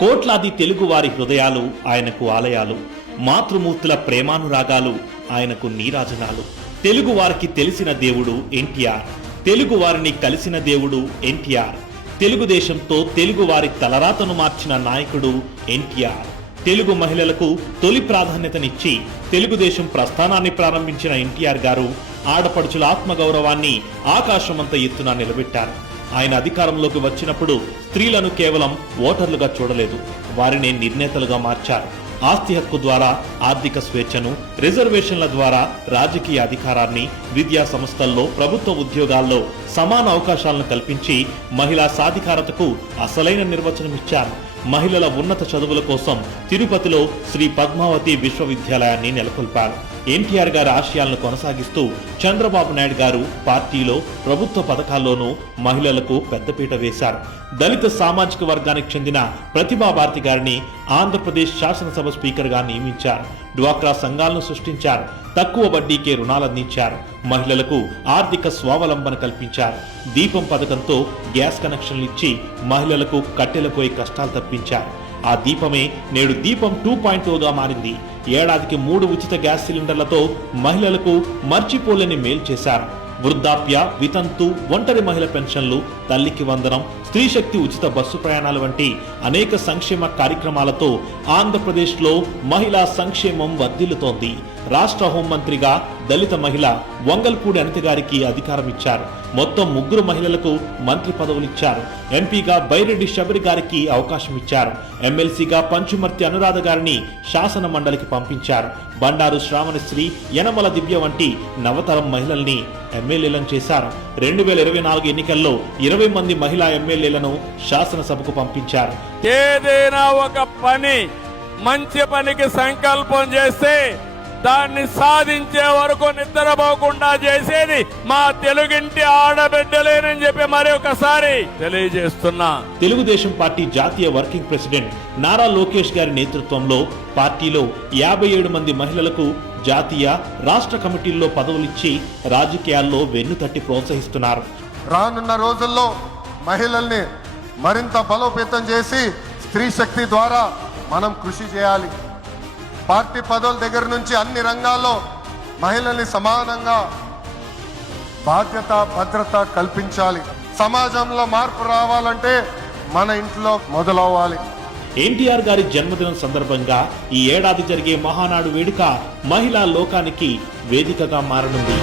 కోట్లాది తెలుగు వారి హృదయాలు ఆయనకు ఆలయాలు, మాతృమూర్తుల ప్రేమానురాగాలు ఆయనకు నీరాజనాలు. తెలుగు వారికి తెలిసిన దేవుడు ఎన్టీఆర్, తెలుగు వారిని కలిసిన దేవుడు ఎన్టీఆర్. తెలుగుదేశంతో తెలుగు వారి తలరాతను మార్చిన నాయకుడు ఎన్టీఆర్. తెలుగు మహిళలకు తొలి ప్రాధాన్యతనిచ్చి తెలుగుదేశం ప్రస్థానాన్ని ప్రారంభించిన ఎన్టీఆర్ గారు ఆడపడుచుల ఆత్మగౌరవాన్ని ఆకాశమంత ఎత్తున నిలబెట్టారు. ఆయన అధికారంలోకి వచ్చినప్పుడు స్త్రీలను కేవలం ఓటర్లుగా చూడలేదు, వారిని నిర్ణేతలుగా మార్చారు. ఆస్తి హక్కు ద్వారా ఆర్థిక స్వేచ్ఛను, రిజర్వేషన్ల ద్వారా రాజకీయ అధికారాన్ని, విద్యా సంస్థల్లో, ప్రభుత్వ ఉద్యోగాల్లో సమాన అవకాశాలను కల్పించి మహిళా సాధికారతకు అసలైన నిర్వచనమిచ్చారు. మహిళల ఉన్నత చదువుల కోసం తిరుపతిలో శ్రీ పద్మావతి విశ్వవిద్యాలయాన్ని నెలకొల్పారు. ఎన్టీఆర్ గారి ఆశయాలను కొనసాగిస్తూ చంద్రబాబు నాయుడు గారు పార్టీలో, ప్రభుత్వ పథకాల్లోనూ మహిళలకు పెద్దపీట వేశారు. దళిత సామాజిక వర్గానికి చెందిన ప్రతిభా భారతి గారిని ఆంధ్రప్రదేశ్ శాసనసభ స్పీకర్ గా నియమించారు. డ్వాక్రా సంఘాలను సృష్టించారు. తక్కువ వడ్డీకే రుణాలందించారు. మహిళలకు ఆర్థిక స్వావలంబన కల్పించారు. దీపం పథకంతో గ్యాస్ కనెక్షన్లు ఇచ్చి మహిళలకు కట్టెల పోయి కష్టాలు తప్పించారు. ఆ దీపమే నేడు దీపం 2.0గా మారింది. ఏడాదికి 3 ఉచిత గ్యాస్ సిలిండర్లతో మహిళలకు మర్చిపోలేని మేలు చేశారు. వృద్ధాప్య, వితంతు, ఒంటరి మహిళ పెన్షన్లు, తల్లికి వందనం, స్త్రీ శక్తి ఉచిత బస్సు ప్రయాణాలు వంటి అనేక సంక్షేమ కార్యక్రమాలతో ఆంధ్రప్రదేశ్లో మహిళా సంక్షేమం వర్ధిల్లుతోంది. రాష్ట్ర హోంమంత్రిగా దళిత మహిళ వంగల్పూడి అనిత గారికి అధికారం ఇచ్చారు. మొత్తం 3 మహిళలకు మంత్రి పదవులిచ్చారు. ఎంపీగా బైరెడ్డి శబరి గారికి అవకాశం ఇచ్చారు. ఎమ్మెల్సీగా పంచుమర్తి అనురాధ గారిని శాసన మండలికి పంపించారు. బండారు శ్రావణశ్రీ, యనమల దివ్య వంటి నవతరం మహిళల్ని ఎమ్మెల్యేలను చేశారు. 2024 ఎన్నికల్లో 20 మంది మహిళా ఎమ్మెల్యేలను శాసనసభకు పంపించారు. ఏదైనా ఒక పని మంచి పనికి సంకల్పం చేస్తే దాన్ని సాధించే వరకు నిద్రపోకుండా చేసేది మా తెలుగింటి ఆడబిడ్డలేనని చెప్పి మరి ఒకసారి తెలియజేస్తున్నా. తెలుగుదేశం పార్టీ జాతీయ వర్కింగ్ ప్రెసిడెంట్ నారా లోకేష్ గారి నేతృత్వంలో పార్టీలో 57 మంది మహిళలకు జాతీయ, రాష్ట్ర కమిటీల్లో పదవులిచ్చి రాజకీయాల్లో వెన్నుతట్టి ప్రోత్సహిస్తున్నారు. రానున్న రోజుల్లో మహిళల్ని మరింత బలోపేతం చేసి స్త్రీ శక్తి ద్వారా మనం కృషి చేయాలి. పార్టీ పదవుల దగ్గర నుంచి అన్ని రంగాల్లో మహిళల్ని సమానంగా బాధ్యత, భద్రత కల్పించాలి. సమాజంలో మార్పు రావాలంటే మన ఇంట్లో మొదలవ్వాలి. ఎన్టీఆర్ గారి జన్మదినం సందర్భంగా ఈ ఏడాది జరిగే మహానాడు వేడుక మహిళా లోకానికి వేదికగా మారనుంది.